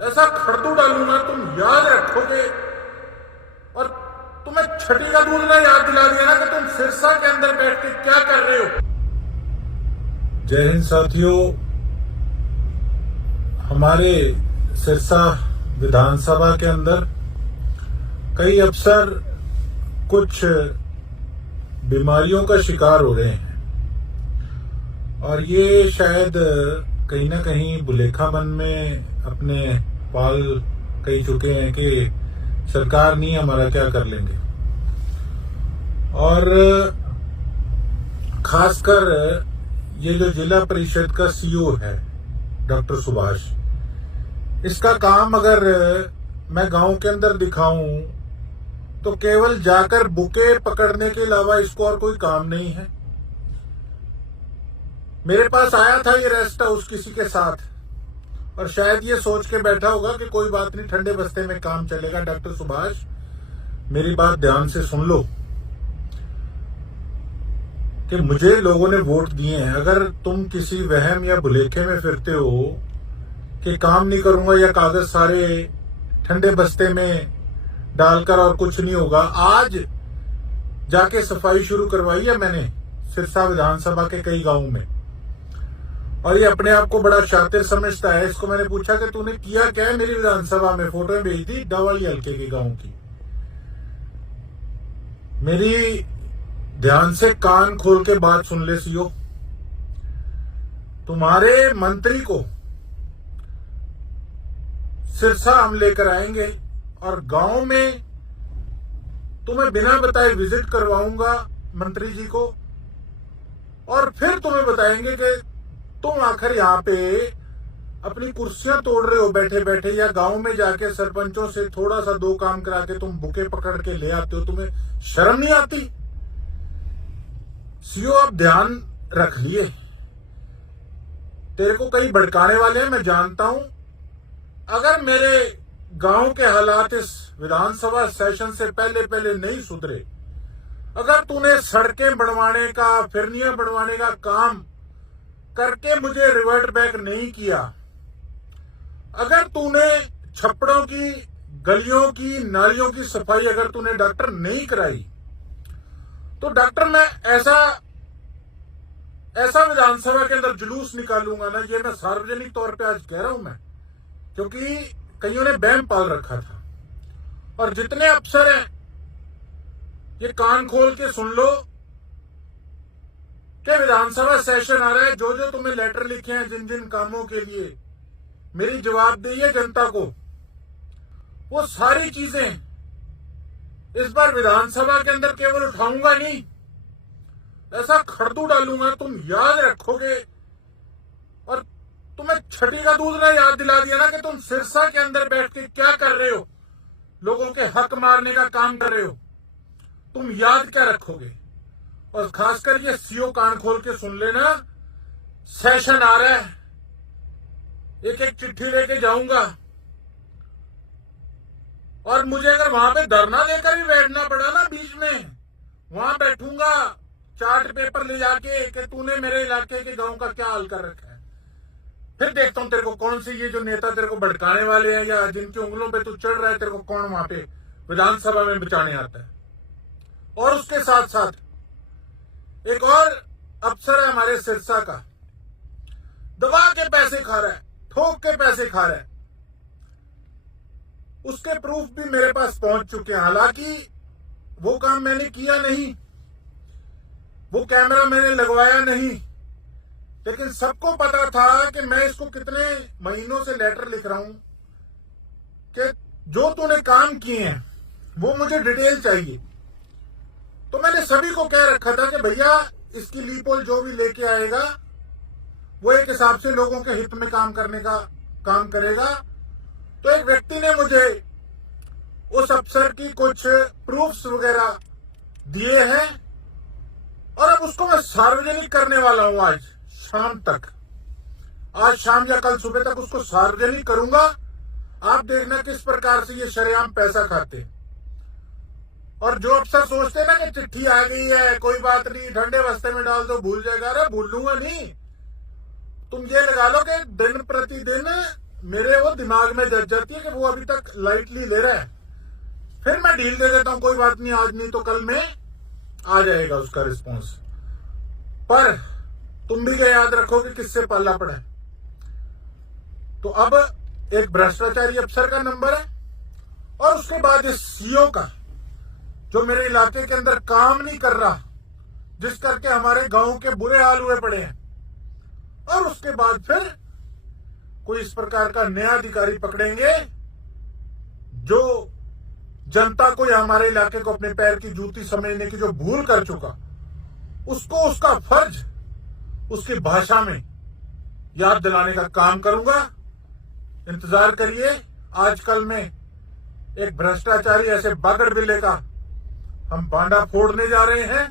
ऐसा खड़दू डालूंगा तुम याद रखोगे। और तुम्हें छठी का दूध ना याद दिला दिया ना कि तुम सिरसा के अंदर बैठ के क्या कर रहे हो। जय हिंद साथियों, हमारे सिरसा विधानसभा के अंदर कई अफसर कुछ बीमारियों का शिकार हो रहे हैं और ये शायद कहीं ना कहीं बुलेखाबंद में अपने पाल कह चुके हैं कि सरकार नहीं, हमारा क्या कर लेंगे। और खासकर ये जो जिला परिषद का सीईओ है डॉक्टर सुभाष, इसका काम अगर मैं गांव के अंदर दिखाऊं तो केवल जाकर बुके पकड़ने के अलावा इसको और कोई काम नहीं है। मेरे पास आया था ये रेस्ट हाउस किसी के साथ और शायद ये सोच के बैठा होगा कि कोई बात नहीं, ठंडे बस्ते में काम चलेगा। डॉक्टर सुभाष, मेरी बात ध्यान से सुन लो कि मुझे लोगों ने वोट दिए हैं। अगर तुम किसी वहम या भुलेखे में फिरते हो कि काम नहीं करूंगा या कागज सारे ठंडे बस्ते में डालकर और कुछ नहीं होगा, आज जाके सफाई शुरू करवाई है मैंने सिरसा विधानसभा के कई गांवों में। और ये अपने आप को बड़ा शातिर समझता है। इसको मैंने पूछा कि तूने किया क्या है मेरी विधानसभा में, फोटो भेज दी डवाली हल्के के गांव की। मेरी ध्यान से कान खोल के बात सुन ले सीओ, तुम्हारे मंत्री को सिरसा हम लेकर आएंगे और गांव में तुम्हें बिना बताए विजिट करवाऊंगा मंत्री जी को, और फिर तुम्हें बताएंगे कि तुम आखिर यहाँ पे अपनी कुर्सियां तोड़ रहे हो बैठे बैठे, या गांव में जाके सरपंचों से थोड़ा सा दो काम करा के तुम बुके पकड़ के ले आते हो। तुम्हें शर्म नहीं आती? सीओ, आप ध्यान रख लिए, तेरे को कई भड़काने वाले हैं, मैं जानता हूं। अगर मेरे गांव के हालात इस विधानसभा सेशन से पहले पहले नहीं सुधरे, अगर तूने सड़कें बनवाने का, फिरनियां बनवाने का काम करके मुझे रिवर्ट बैक नहीं किया, अगर तूने छप्पड़ों की, गलियों की, नालियों की सफाई अगर तूने डॉक्टर नहीं कराई, तो डॉक्टर मैं ऐसा विधानसभा के अंदर जुलूस निकालूंगा ना, ये मैं सार्वजनिक तौर पे आज कह रहा हूं मैं, क्योंकि कईयों ने बैम पाल रखा था। और जितने अफसर हैं ये कान खोल के सुन लो कि विधानसभा सेशन आ रहा है। जो जो तुम्हें लेटर लिखे हैं जिन जिन कामों के लिए, मेरी जवाबदेही है जनता को, वो सारी चीजें इस बार विधानसभा के अंदर केवल उठाऊंगा नहीं, ऐसा खड़दू डालूंगा तुम याद रखोगे। और तुम्हें छठी का दूध ना याद दिला दिया ना कि तुम सिरसा के अंदर बैठ के क्या कर रहे हो, लोगों के हक मारने का काम कर रहे हो, तुम याद क्या रखोगे। और खासकर ये सीओ, कान खोल के सुन लेना, सेशन आ रहा है, एक एक चिट्ठी लेके जाऊंगा और मुझे अगर वहां पे धरना लेकर भी बैठना पड़ा ना बीच में, वहां बैठूंगा चार्ट पेपर ले जाके कि तूने मेरे इलाके के गांव का क्या हाल कर रखा है। फिर देखता हूं तेरे को कौन से ये जो नेता तेरे को भड़काने वाले हैं या जिनकी उंगलों पे तू चढ़ रहा है, तेरे को कौन वहां पे विधानसभा में बचाने आता है। और उसके साथ साथ एक और अफसर है हमारे सिरसा का, दबा के पैसे खा रहा है, ठोक के पैसे खा रहा है। उसके प्रूफ भी मेरे पास पहुंच चुके हैं। हालांकि वो काम मैंने किया नहीं, वो कैमरा मैंने लगवाया नहीं, लेकिन सबको पता था कि मैं इसको कितने महीनों से लेटर लिख रहा हूं कि जो तूने काम किए हैं वो मुझे डिटेल चाहिए। तो मैंने सभी को कह रखा था कि भैया इसकी लीपोल जो भी लेके आएगा वो एक हिसाब से लोगों के हित में काम करने का काम करेगा। तो एक व्यक्ति ने मुझे उस अफसर की कुछ प्रूफ्स वगैरह दिए हैं और अब उसको मैं सार्वजनिक करने वाला हूं। आज शाम तक, आज शाम या कल सुबह तक उसको सार्वजनिक करूंगा। आप देखना किस प्रकार से ये शरेआम पैसा खाते हैं। और जो अफसर सोचते हैं ना कि चिट्ठी आ गई है, कोई बात नहीं, ठंडे बस्ते में डाल दो, भूल जाएगा, अरे भूल लूंगा नहीं। तुम ये लगा लो कि दिन प्रतिदिन मेरे वो दिमाग में जज जाती है कि वो अभी तक लाइटली ले रहा है, फिर मैं ढील दे देता हूं, कोई बात नहीं, आज नहीं तो कल में आ जाएगा उसका रिस्पॉन्स। पर तुम भी ये याद रखो कि किससे पाला पड़ा है। तो अब एक भ्रष्टाचारी अफसर का नंबर है, और उसके बाद इस सीओ का, जो मेरे इलाके के अंदर काम नहीं कर रहा, जिस करके हमारे गांव के बुरे हाल हुए पड़े हैं। और उसके बाद फिर कोई इस प्रकार का नया अधिकारी पकड़ेंगे जो जनता को या हमारे इलाके को अपने पैर की जूती समझने की जो भूल कर चुका, उसको उसका फर्ज उसकी भाषा में याद दिलाने का काम करूंगा। इंतजार करिए, आजकल में एक भ्रष्टाचारी ऐसे बागड़ बिल्ले का हम बांडा फोड़ने जा रहे हैं,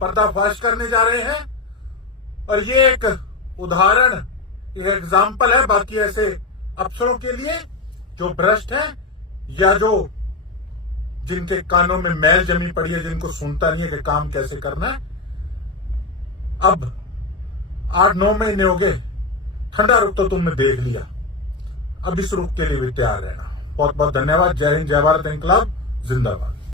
पर्दाफाश करने जा रहे हैं। और ये एक उदाहरण, एक एग्जाम्पल है बाकी ऐसे अफसरों के लिए जो भ्रष्ट हैं, या जो जिनके कानों में मैल जमी पड़ी है, जिनको सुनता नहीं है कि काम कैसे करना है। अब 8-9 महीने हो गए, ठंडा रुख तो तुमने देख लिया, अब इस रुख के लिए भी तैयार रहना। बहुत बहुत धन्यवाद। जय हिंद, जय भारत, इंकलाब जिंदाबाद।